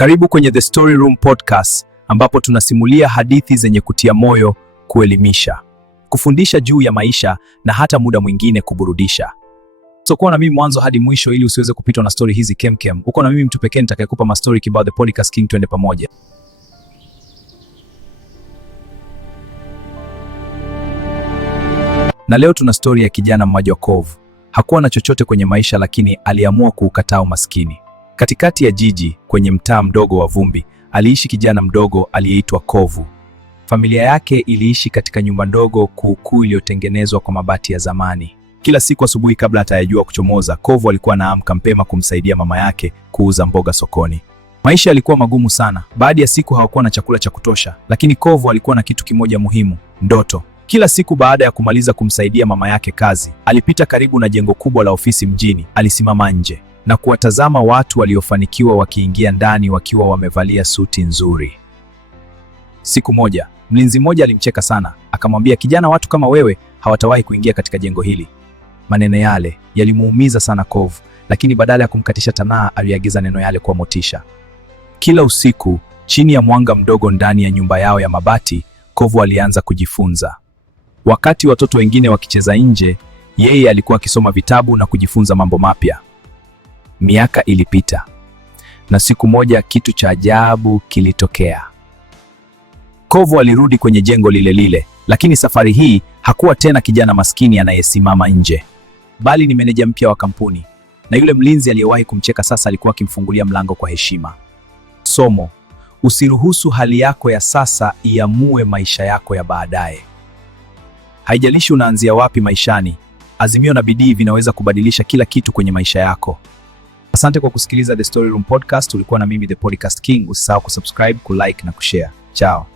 Karibu kwenye The Story Room Podcast, ambapo tunasimulia hadithi zenye kutia moyo, kuelimisha, kufundisha juu ya maisha na hata muda mwingine kuburudisha. So kuwa na mimi mwanzo hadi mwisho ili usiweze kupitwa na story hizi kemkem. Uko na mimi mtu pekee nitakayekupa mastori kibao The Podcast King, twende pamoja. Na leo tuna story ya kijana mmoja Kovu. Hakuwa na chochote kwenye maisha, lakini aliamua kuukataa umaskini. Katikati ya jiji, kwenye mtaa mdogo wa vumbi, aliishi kijana mdogo aliyeitwa Kovu. Familia yake iliishi katika nyumba ndogo kuukuu iliyotengenezwa kwa mabati ya zamani. Kila siku asubuhi, kabla hata ya jua kuchomoza, Kovu alikuwa anaamka mapema kumsaidia mama yake kuuza mboga sokoni. Maisha yalikuwa magumu sana. Baadhi ya siku hawakuwa na chakula cha kutosha, lakini Kovu alikuwa na kitu kimoja muhimu: ndoto. Kila siku baada ya kumaliza kumsaidia mama yake kazi, alipita karibu na jengo kubwa la ofisi mjini. Alisimama nje na kuwatazama watu waliofanikiwa wakiingia ndani wakiwa wamevalia suti nzuri. Siku moja, mlinzi mmoja alimcheka sana, akamwambia, kijana, watu kama wewe hawatawahi kuingia katika jengo hili. Maneno yale yalimuumiza sana Kovu, lakini badala ya kumkatisha tamaa, aliagiza neno yale kwa motisha. Kila usiku, chini ya mwanga mdogo ndani ya nyumba yao ya mabati, Kovu alianza kujifunza. Wakati watoto wengine wakicheza nje, yeye alikuwa akisoma vitabu na kujifunza mambo mapya. Miaka ilipita, na siku moja kitu cha ajabu kilitokea. Kovu alirudi kwenye jengo lile lile, lakini safari hii hakuwa tena kijana maskini anayesimama nje, bali ni meneja mpya wa kampuni. Na yule mlinzi aliyewahi kumcheka sasa alikuwa akimfungulia mlango kwa heshima. Somo: usiruhusu hali yako ya sasa iamue maisha yako ya baadaye. Haijalishi unaanzia wapi maishani, azimio na bidii vinaweza kubadilisha kila kitu kwenye maisha yako. Asante kwa kusikiliza The Story Room Podcast. Ulikuwa na mimi The Podcast King. Usisahau kusubscribe, kulike na kushare. Ciao.